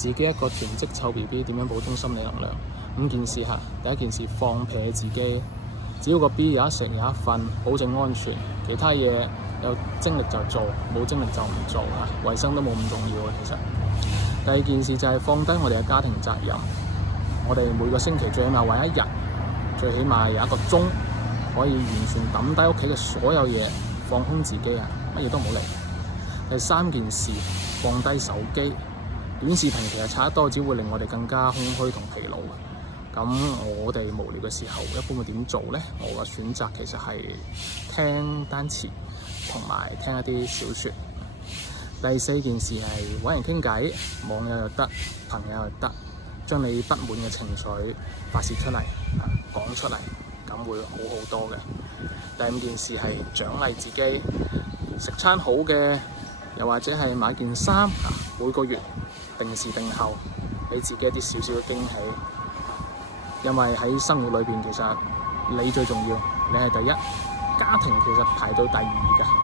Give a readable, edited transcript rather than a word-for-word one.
自己一個全職湊 BB 點樣補充心理能量。5件事嚇，第一件事放屁自己，只要個 B 有一食有一瞓，保證安全，其他嘢有精力就做，冇精力就唔做嚇，衞生都冇咁重要嘅其實。第二件事就係放低我哋嘅家庭責任，我哋每個星期最起碼揾一日，最起碼有一個鐘可以完全抌低屋企嘅所有嘢，放空自己啊，乜嘢都唔好理。第三件事，放低手機，短視頻其實刷得多，只會令我哋更加空虛同疲勞。咁我哋無聊嘅時候，一般會點做呢？我嘅選擇其實係聽單詞同埋聽一啲小説。第四件事係揾人傾偈，網友又得，朋友又得，將你不滿嘅情緒發泄出嚟，講出嚟，咁會好好多嘅。第五件事係獎勵自己，食餐好嘅，又或者係買件衫，每個月定時定候俾自己一啲少少嘅驚喜。因為喺生活裏邊，其實你最重要，你係第一，家庭其實排到第二㗎。